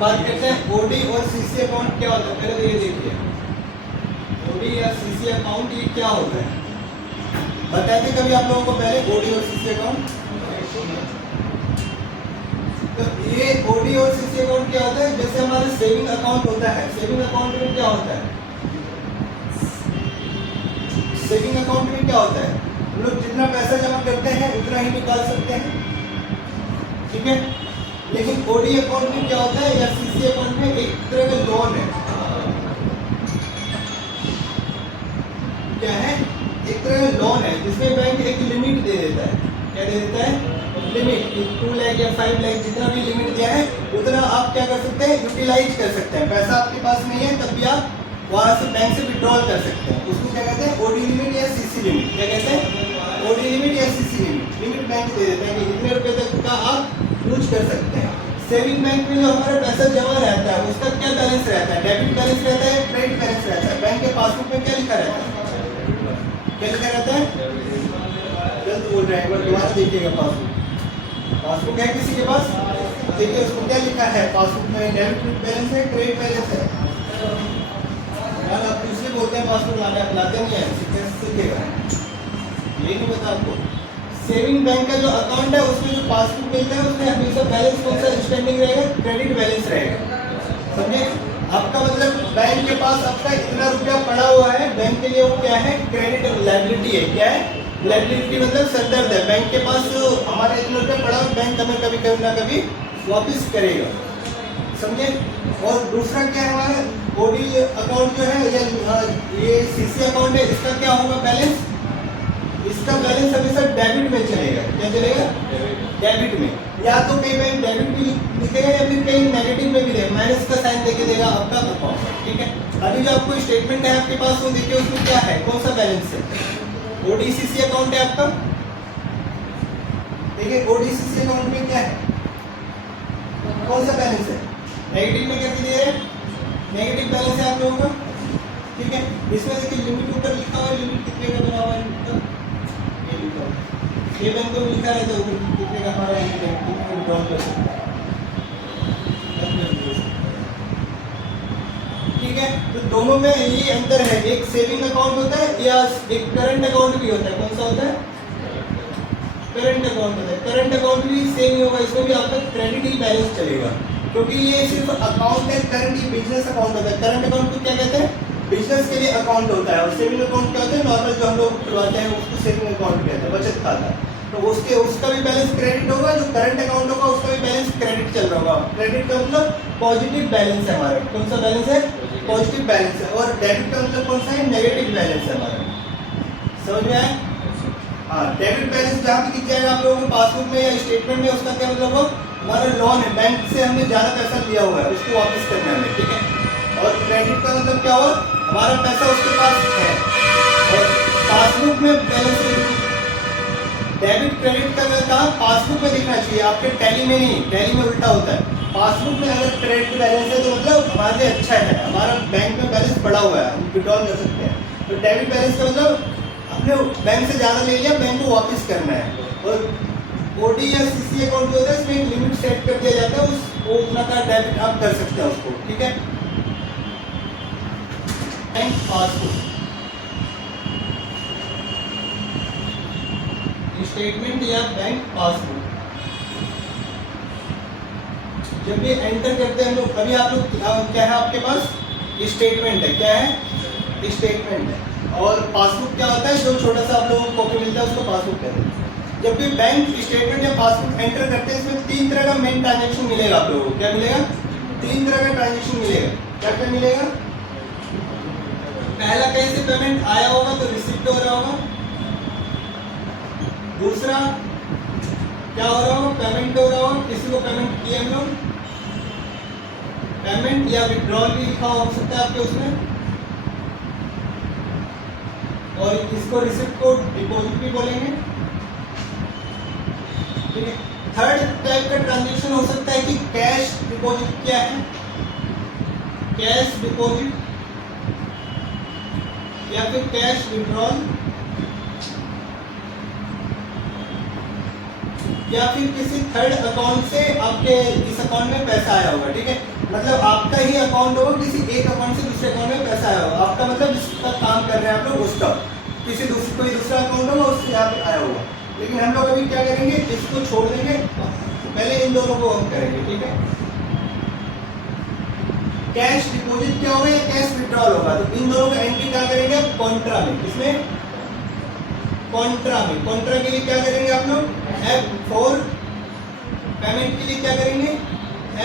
बात करते हैं ओडी और सीसी अकाउंट क्या होता है। पहले तो ये देखिए ओडी या सीसी अकाउंट ये क्या होता है, बताए थे कभी आप लोगों को पहले ओडी और सीसी अकाउंट। तो ये ओडी और सीसी अकाउंट क्या होता है, जैसे हमारा सेविंग अकाउंट होता है, सेविंग अकाउंट में क्या होता है, सेविंग अकाउंट में क्या होता है, हम लोग जितना पैसा जमा करते हैं उतना ही निकाल सकते हैं, ठीक है। लेकिन ओडी अकाउंट में क्या होता है या सीसी अकाउंट में एक तरह का लोन है, क्या है, एक तरह का लोन है जिसमें बैंक एक लिमिट दे देता है। क्या दे देता है, लिमिट। 2 लाख या 5 लाख जितना भी लिमिट दिया है उतना आप क्या कर सकते हैं, यूटिलाइज कर सकते हैं। पैसा आपके पास नहीं है तब भी आप वहां से बैंक से विड्रॉल कर सकते हैं। उसको क्या कहते हैं, ओडी लिमिट या सीसी लिमिट। क्या कहते हैं, ओडी लिमिट या सीसी लिमिट। लिमिट बैंक दे देते हैं कि इतने रुपए तक का आप यूज कर सकते हैं। सेविंग बैंक में जो हमारा पैसा जमा रहता है उसका क्या बैलेंस रहता है, डेबिट बैलेंस रहता है, क्रेडिट बैलेंस रहता है। बैंक के पासबुक में क्या लिखा रहता है, क्या लिखा रहता है, गलत बोल रहे हैं, एक बार दोबारा देखिएगा। पासबुक है किसी के पास, देखिए उसको क्या लिखा है पासबुक में, डेबिट बैलेंस है, क्रेडिट बैलेंस है। यार आप दूसरे बोलते हैं पासबुक लाने, आप लाते नहीं है, कैसे सीखेगा, ये नहीं पता आपको। सेविंग बैंक का जो अकाउंट है उसमें जो पासबुक मिलता है उसमें हमेशा बैलेंस कौन सा स्टैंडिंग रहेगा, क्रेडिट बैलेंस रहेगा, समझे। आपका मतलब बैंक के पास आपका इतना रुपया पड़ा हुआ है, बैंक के लिए वो क्या है, क्रेडिट लायबिलिटी है। क्या है, लायबिलिटी मतलब संदर्भ है। बैंक के पास हमारा इतना रुपया पड़ा हुआ, बैंक हमें कभी कभी ना कभी वापस करेगा, समझे। और दूसरा क्या है हमारा ओडी अकाउंट जो है या ये सीसी अकाउंट है, इसका क्या होगा बैलेंस, इसका बैलेंस हमेशा डेबिट में चलेगा। क्या चलेगा, डेबिट में। या तो कई बैंक डेबिट भी लिखेगा या फिर कहीं नेगेटिव में भी देगा, माइनस का साइन देके देगा आपका अकाउंट, ठीक है। अभी जो आपको स्टेटमेंट है आपके पास वो देखिए उसमें क्या है, कौन सा बैलेंस है, ओडीसीसी अकाउंट है आपका। देखिए ओडीसीसी अकाउंट में क्या है, कौन सा बैलेंस है, नेगेटिव में करके दे रहे हैं, नेगेटिव बैलेंस है आप लोगों का, ठीक है। इसमें देखिए लिमिट ऊपर लिखा हुआ है, लिमिट कितने का बना हुआ है, ये बैंक को लिखा है तो कितने का हमारा विड्रॉल कर सकता है, ठीक है। तो दोनों में ये अंतर है, एक सेविंग अकाउंट होता है या एक करंट अकाउंट भी होता है। कौन सा होता है, करंट अकाउंट होता है। करंट अकाउंट भी सेम ही होगा, इसमें भी आपका क्रेडिट ही बैलेंस चलेगा क्योंकि ये सिर्फ अकाउंट है। करंट ही बिजनेस अकाउंट होता है। करंट अकाउंट को क्या कहते हैं, बिजनेस के लिए अकाउंट होता है। और सेविंग अकाउंट क्या होता है, नॉर्मल जो हम लोग खुलवाते हैं उसको सेविंग अकाउंट कहते हैं, बचत खाता। तो उसका भी बैलेंस क्रेडिट होगा, जो करंट अकाउंट होगा उसका भी बैलेंस क्रेडिट चल रहा होगा। क्रेडिट का मतलब पॉजिटिव बैलेंस है हमारा। कौन सा बैलेंस है, पॉजिटिव बैलेंस है। और डेबिट का मतलब कौन सा है, नेगेटिव बैलेंस है हमारा। समझ में आया, हाँ। डेबिट बैलेंस जहाँ भी दिख जाएगा आप लोगों को पासबुक में या स्टेटमेंट में, उसका क्या मतलब हो, हमारा लोन है, बैंक से हमने ज़्यादा पैसा लिया हुआ है उसको वापस करना है, ठीक है। और क्रेडिट का मतलब क्या हुआ, हमारा पैसा उसके पास है। और पासबुक में बैलेंस, डेबिट क्रेडिट का कहा पासबुक में दिखना चाहिए, आपके टैली में नहीं। टैली में उल्टा होता है, पासबुक में अगर क्रेडिट बैलेंस है तो मतलब हमारे लिए अच्छा है, हमारा बैंक में बैलेंस बढ़ा हुआ है, हम विड्रॉल कर सकते हैं। तो डेबिट बैलेंस का मतलब अपने बैंक से ज़्यादा ले लिया, बैंक को वापस करना है। और ओडी या सीसी अकाउंट जो होता है इसमें एक लिमिट सेट कर दिया जाता है, वो उतना का डेबिट आप कर सकते हैं उसको, ठीक है। बैंक पासबुक, स्टेटमेंट या बैंक पासबुक जब भी एंटर करते हैं हम लोग, अभी आप लोग क्या है आपके पास, स्टेटमेंट है। क्या है, स्टेटमेंट है। और पासबुक क्या होता है, जो छोटा सा आप लोगों को कॉपी मिलता है उसको पासबुक कहते हैं। जब भी बैंक स्टेटमेंट या पासबुक एंटर करते हैं इसमें 3 तरह का मेन ट्रांजेक्शन मिलेगा आप लोगों को। क्या मिलेगा, 3 तरह का ट्रांजेक्शन मिलेगा। क्या क्या मिलेगा, पहला कहीं से पेमेंट आया होगा तो रिसिप्ट हो रहा होगा। दूसरा क्या हो रहा होगा, पेमेंट हो रहा होगा, किसी को पेमेंट किए हम लोग, पेमेंट या विड्रॉल भी लिखा हो सकता है आपके उसमें। और इसको रिसिप्ट को डिपॉजिट भी बोलेंगे, ठीक है। थर्ड टाइप का ट्रांजेक्शन हो सकता है कि कैश डिपॉजिट। क्या है, कैश डिपॉजिट या फिर कैश विड्रॉल, या फिर किसी थर्ड अकाउंट से आपके इस अकाउंट में पैसा आया होगा, ठीक है। मतलब आपका ही अकाउंट होगा, किसी एक अकाउंट से दूसरे अकाउंट में पैसा आया होगा। आपका मतलब जिसका काम कर रहे हैं आप लोग उसका, किसी दूसरे कोई दूसरा अकाउंट होगा उससे यहाँ पे आया होगा। लेकिन हम लोग अभी क्या करेंगे, इसको छोड़ देंगे, पहले इन दोनों को हम करेंगे, ठीक है। कैश डिपॉजिट क्या होगा या कैश विड्रॉल होगा, तो इन दोनों का एंट्री क्या करेंगे आप, कॉन्ट्रा में। किसमें, कॉन्ट्रा में। कॉन्ट्रा के लिए क्या करेंगे आप लोग, F4। पेमेंट के लिए क्या करेंगे,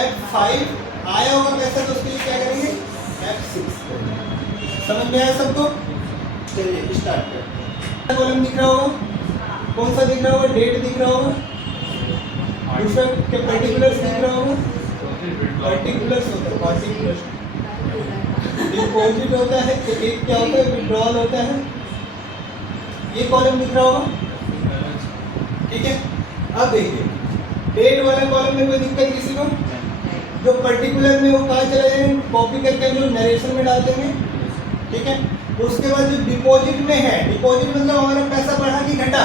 F5। आया होगा पैसा तो उसके लिए क्या करेंगे, F6। समझ में आया सबको? चलिए स्टार्ट करते हैं। कॉलम दिख रहा होगा, कौन सा दिख रहा होगा, डेट दिख रहा होगा, दूसरा क्या पर्टिकुलर्स दिख रहा होगा, पर्टिकुलर्स होता है, पर्टिकुलर्स डिपॉजिट होता है, तो एक क्या होता है, विड्रॉल होता है। ये कॉलम दिख रहा होगा, ठीक है। अब देखिए डेट वाला कॉलम में कोई दिक्कत किसी को, जो पर्टिकुलर में वो कहाँ चले जाएंगे, कॉपी करके हम लोग नरेशन में डाल देंगे, ठीक है। उसके बाद जो डिपॉजिट में है, डिपॉजिट मतलब हमारा पैसा बढ़ा कि घटा,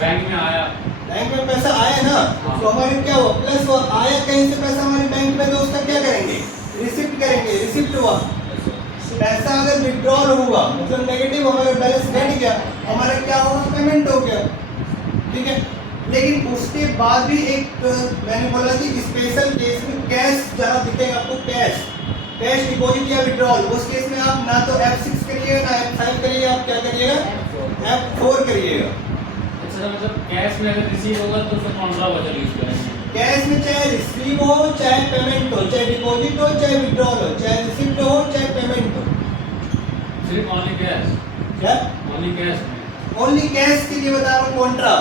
बैंक में आया, बैंक में पैसा आया ना, तो हमारे क्या हुआ, प्लस हुआ। आया कहीं से पैसा हमारे बैंक में, तो उसका क्या करेंगे, रिसिप्ट करेंगे, रिसिप्ट हुआ। पैसा अगर विड्रॉल हुआ मतलब नेगेटिव, हमारा बैलेंस घट गया, हमारा क्या होगा, पेमेंट हो गया, ठीक है। लेकिन उसके बाद भी एक मैंने बोला कि स्पेशल केस में कैश जहाँ दिखेगा आपको, कैश कैश डिपॉजिट या विड्रॉल, उस केस में आप ना तो F6 करिएगा ना F5 करिएगा, आप क्या करिएगा, F4 करिएगा। अच्छा मतलब कैश में अगर रिसीव होगा तो फिर कौन सा वजह यूज करेंगे? कैश में चाहे रिसीव हो, चाहे पेमेंट हो, चाहे डिपॉजिट हो, चाहे विड्रॉल हो, चाहे रिसिप्ट हो, चाहे पेमेंट हो, सिर्फ ओनली कैश? क्या ओनली कैश में? ओनली कैश के लिए बता रहा हूँ, कॉन्ट्रा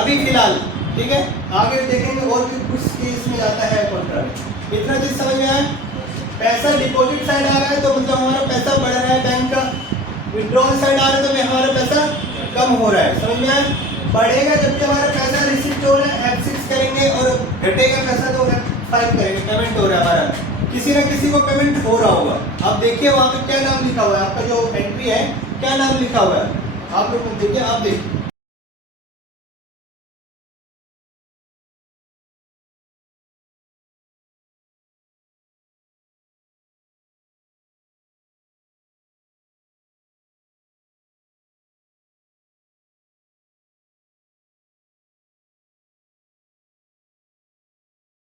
अभी फिलहाल, ठीक है। आगे देखेंगे और भी कुछ केस में जाता है कॉन्ट्रा। इतना चीज समझ में आया, पैसा डिपॉजिट साइड आ रहा है तो मतलब हमारा पैसा बढ़ रहा है बैंक का, विड्रॉल साइड आ रहा है तो भी हमारा पैसा कम हो रहा है, समझ में आया। बढ़ेगा जबकि हमारा पैसा रिसिप्ट हो रहा है, F6 करेंगे, और घटेगा पैसा तो F5 करेंगे, पेमेंट हो रहा है हमारा, किसी ना किसी को पेमेंट हो रहा होगा। आप देखिए वहाँ पे क्या नाम लिखा हुआ है, आपका जो एंट्री है क्या नाम लिखा हुआ है, आप लोग देखिए, आप देखिए